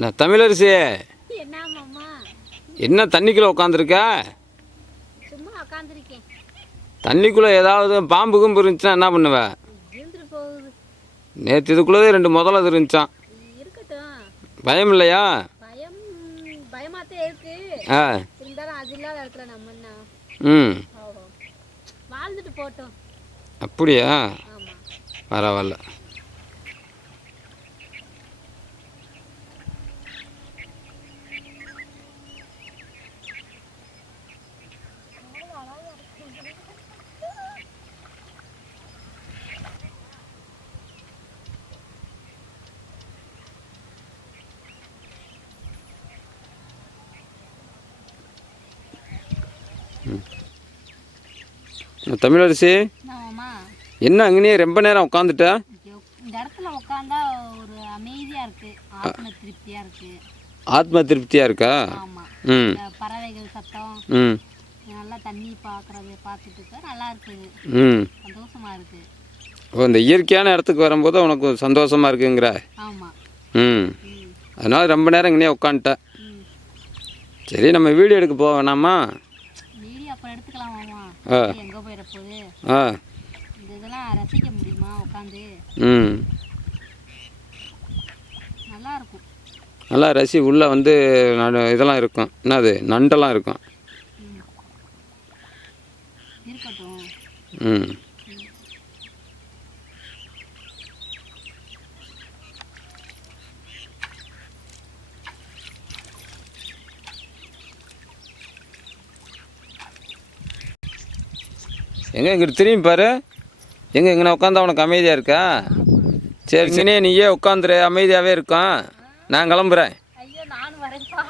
நான் தமிழரசி என்ன மாமா? என்ன தண்ணிக்குள்ளே உட்காந்துருக்க? சும்மா உட்காந்துருக்கேன். தண்ணிக்குள்ளே ஏதாவது பாம்பு கும்பு இருந்துச்சுன்னா என்ன பண்ணுவ? இருந்துட்டு போகுது. நேற்று இதுக்குள்ளே 2 முதல்ல இருந்துச்சான். இருக்கட்டும். பயம் இல்லையா? பயம் பயமாத்தே இருக்கு. ஆ இருந்தாலும் அது இல்லாத இடத்துல நம்ம என்ன ம் வாழ்ந்துட்டு போட்டோம். அப்படியா? ஆமா. பரவாயில்ல. தமிழரசி ஆமாம்மா. என்ன அங்கேயே ரொம்ப நேரம் உட்காந்துட்ட? இந்த இடத்துல உட்காந்தா ஒரு அமைதியாக இருக்கு, ஆத்ம திருப்தியாக இருக்கு. ஆத்ம திருப்தியாக இருக்கா? ஆமாம். ம் இந்த பறவைகள் சத்தம், ம் நல்லா தண்ணி பார்த்துட்டு இருக்க நல்லா இருக்குது. ம் சந்தோஷமா இருக்கு. ஓ, இந்த இயற்கையான இடத்துக்கு வரும்போது உனக்கு சந்தோஷமாக இருக்குங்கிற? ஆமாம். ம் ம் அதனால் ரொம்ப நேரம் இங்கேயே உட்காந்துட்ட. ம் சரி, நம்ம வீடியோ எடுக்க போக வேணாமா? வீடியோ அப்புறம் எடுத்துக்கலாமாம்மா? ஆ எங்கே போயிட போகுது? ஆ இந்த இதெல்லாம் ரசிக்க முடியுமா உட்காந்து? ம் நல்லா இருக்கும். நல்லா ரசி. உள்ளே வந்து இதெல்லாம் இருக்கும், என்னது நண்டெல்லாம் இருக்கும். ம் இருக்கட்டும். ம் எங்கே இங்கிட்டு திரும்பி பாரு. எங்கே உட்காந்தா உனக்கு அமைதியாக இருக்கா? சரி சரி, நீயே உட்காந்துரு, அமைதியாகவே இருக்கும். நான் கிளம்புறேன். ஐயோ நானும் வரேன்ப்பா.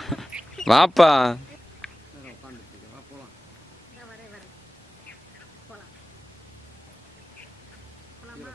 வாப்பா. வரேன் போகலாம். போகலாமா?